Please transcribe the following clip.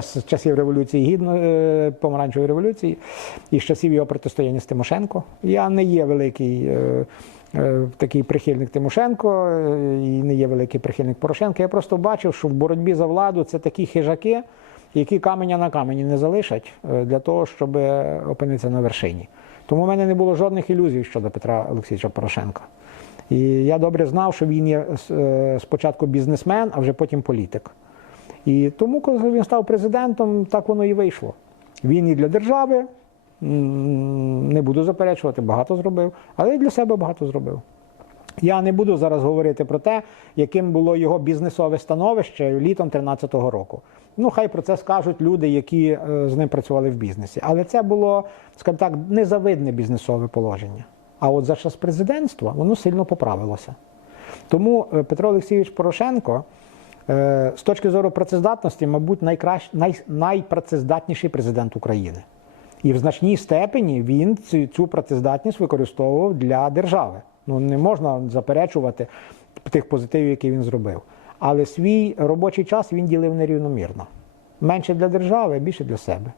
з часів революції гідно е, помаранчевої революції і з часів його протистояння з Тимошенко. Я не є великий. е, е, Такий прихильник Тимошенко і не є великий прихильник Порошенка. Я просто бачив, що в боротьбі за владу це такі хижаки, які каменя на камені не залишать для того, щоб опинитися на вершині. Тому в мене не було жодних ілюзій щодо Петра Олексійовича Порошенка. І я добре знав, що він є спочатку бізнесмен, а вже потім політик. І тому, коли він став президентом, так воно і вийшло. Він і для держави, не буду заперечувати, багато зробив, але і для себе багато зробив. Я не буду зараз говорити про те, яким було його бізнесове становище літом 2013 року. Ну, хай про це скажуть люди, які е, з ним працювали в бізнесі. Але це було, скажімо так, незавидне бізнесове положення. А от за час президентства воно сильно поправилося. Тому е, Петро Олексійович Порошенко з точки зору працездатності, мабуть, найкращ, най, найпрацездатніший президент України. І в значній степені він цю, цю працездатність використовував для держави. Ну не можна заперечувати тих позитивів, які він зробив. Але свій робочий час він ділив нерівномірно. Менше для держави, більше для себе.